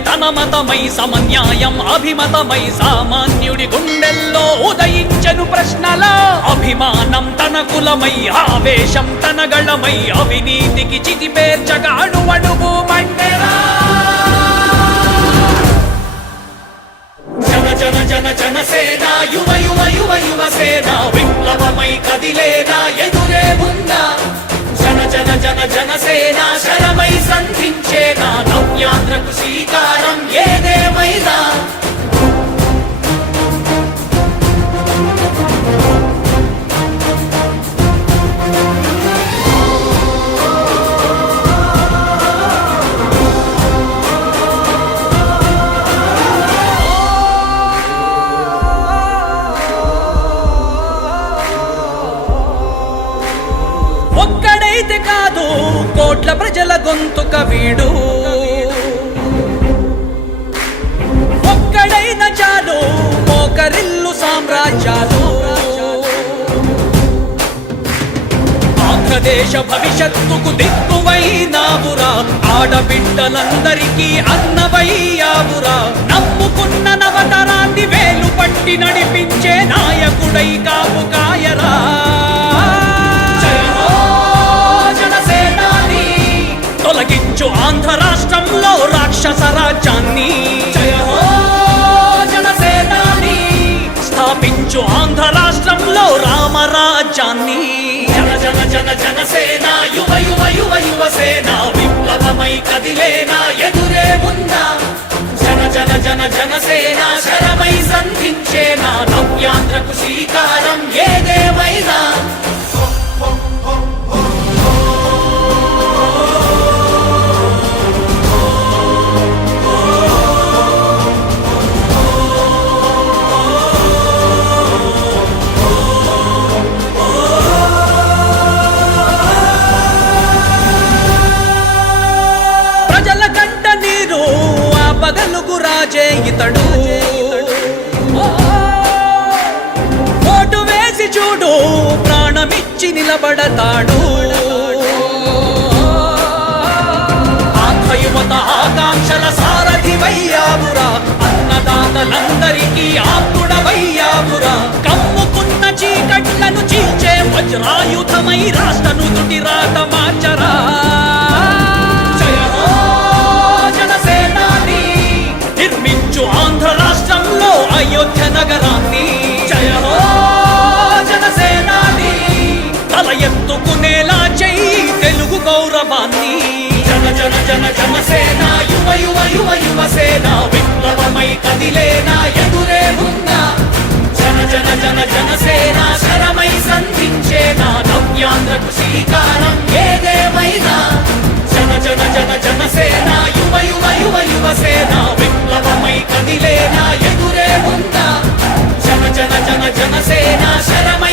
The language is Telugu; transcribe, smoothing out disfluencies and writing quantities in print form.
తన మతమై సమన్యాయం అభిమతమై సామాన్యుడి గుండెల్లో ఉదయించెను ప్రశ్నల అభిమానం తన కులమై ఆవేశం తన గళమై అవినీతికి చితిపేర్చగా అణువణువు మండెరా జన జన జన జనసేన యువ యువ యువ యువసేన విప్లవమై కదిలేనా ఎదురే ఉందా జన జన జన జనసేన శరమై సంధించేనా నవ్యాంధ్రకు శ్రీకారం ఏదేమైనా ఒక్కడైతే కాదు కోట్ల ప్రజల గొంతుక వీడు ఒక్కడైన చాలు మోకరిల్లు సామ్రాజ్యాలు ఆంధ్రదేశ భవిష్యత్తుకు దిక్కువైనావురా ఆడబిడ్డలందరికీ అన్నవయ్యావురా నమ్ముకున్న నవతరాన్ని వేలు పట్టి నడిపించే నాయకుడై కాపు కాయరా తొలగించు ఆంధ్ర రాష్ట్రంలో రాక్షస రాజ్యాన్ని జనసేనాని స్థాపించు ఆంధ్ర రాష్ట్రంలో రామరాజ్యాన్ని జన జన జన జనసేన యువ యువ యువ యువసేన విప్లవమై కదిలేనా ఎదురే ఉందా జన జన జన జనసేన శరమై సంధించేనా నవ్యాంధ్రకు శ్రీకారం ఏదేమైనా పగలుగు రాజే ఇతడు ఓటు వేసి చూడు ప్రాణమిచ్చి నిలబడతాడు ఆంధ్ర యువత ఆకాంక్షల సారథివయ్యావురా అన్నదాతలందరికీ ఆత్ముడవయ్యావురా కమ్ముకున్న చీకట్లను చీల్చే వజ్రాయుధమై రాష్ట్రను తుటి రాత మార్చరా నిర్మించు ఆంధ్ర రాష్ట్రంలో అయోధ్య నగరాన్ని జయ హో జనసేనాని తల ఎత్తుకునేలా చెయ్యి తెలుగు గౌరవాన్ని జన జన జన జనసేన యువ యువ యువ యువసేన విప్లవమై కదిలేనా ఎదురే ఉందా జన జన జన జనసేన శరమై సంధించేనా నవ్యాంధ్రకు శ్రీకారం ఏదేమైనా జన జన జన జనసేన యువ యువ యువ యువసేన విప్లవమై కదిలేనా ఎదురే ఉందా జన జన జన జనసేన శరమ